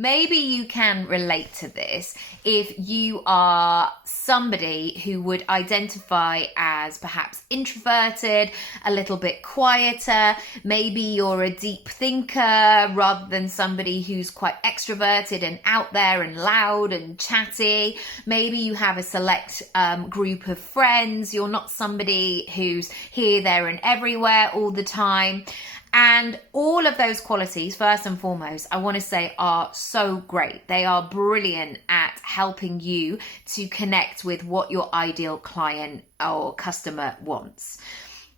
Maybe you can relate to this if you are somebody who would identify as perhaps introverted, a little bit quieter. Maybe you're a deep thinker rather than somebody who's quite extroverted and out there and loud and chatty. Maybe you have a select group of friends. You're not somebody who's here, there and everywhere all the time. And all of those qualities, first and foremost, I want to say are so great. They are brilliant at helping you to connect with what your ideal client or customer wants.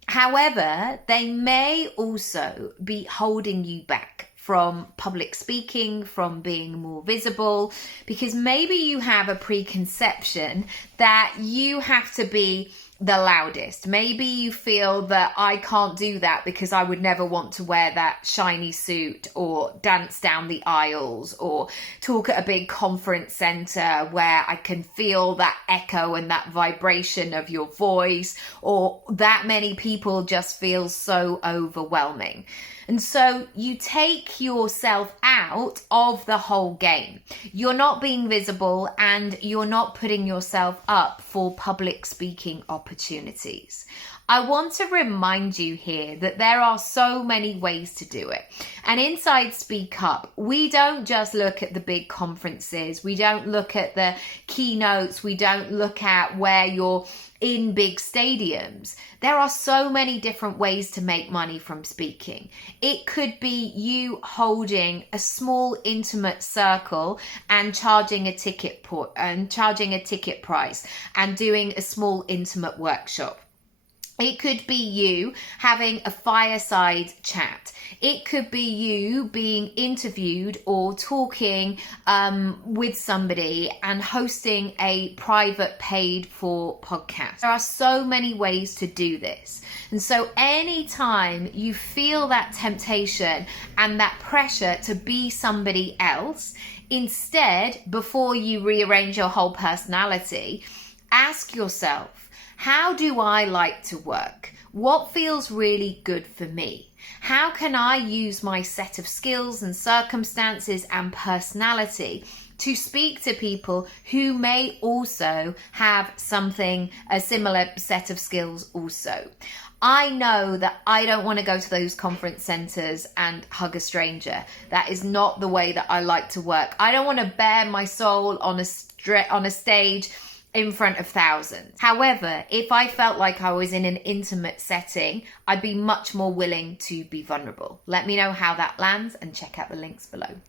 However, they may also be holding you back from public speaking, from being more visible, because maybe you have a preconception that you have to be the loudest. Maybe you feel that I can't do that because I would never want to wear that shiny suit or dance down the aisles or talk at a big conference center where I can feel that echo and that vibration of your voice, or that many people just feel so overwhelming. And so you take yourself out of the whole game. You're not being visible and you're not putting yourself up for public speaking opportunities. I want to remind you here that there are so many ways to do it. And inside Speak Up, we don't just look at the big conferences. We don't look at the keynotes. We don't look at where you're in big stadiums. There are so many different ways to make money from speaking. It could be you holding a small intimate circle and charging a ticket price and doing a small intimate workshop. It could be you having a fireside chat. It could be you being interviewed or talking with somebody and hosting a private paid for podcast. There are so many ways to do this. And so anytime you feel that temptation and that pressure to be somebody else, instead, before you rearrange your whole personality, ask yourself, how do I like to work? What feels really good for me? How can I use my set of skills and circumstances and personality to speak to people who may also have a similar set of skills also? I know that I don't want to go to those conference centers and hug a stranger. That is not the way that I like to work. I don't want to bare my soul on a stage in front of thousands. However, if I felt like I was in an intimate setting, I'd be much more willing to be vulnerable. Let me know how that lands and check out the links below.